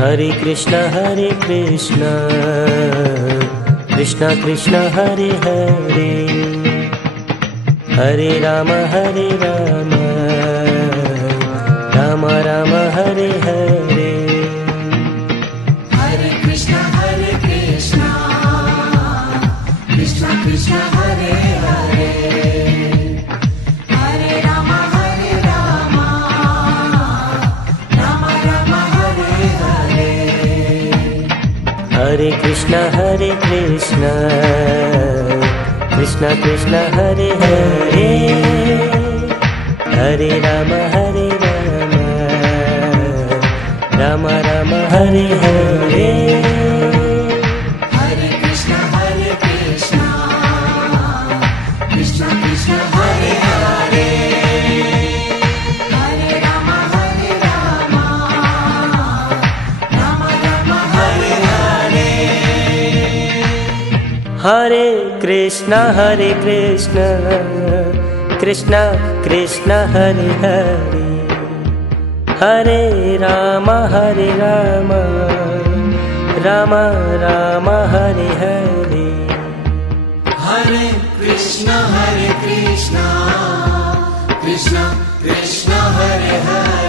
Hare Krishna Krishna Krishna Hare Hare, Hare Ram Ram Ram Hare Hare. Hare Krishna Krishna Krishna Hare Hare, Hare Ram Ram Ram Hare Hare. Hare Krishna Krishna Krishna Hare Hare, Hare Ram Ram Ram Hare Hare. Hare Krishna Krishna Krishna Hare Hare, Hare Ram Ram Ram Hare Hare. Hare Krishna Krishna Krishna Hare Hare, Hare Ram Ram Ram Hare Hare. Hare Krishna Krishna Krishna Hare Hare,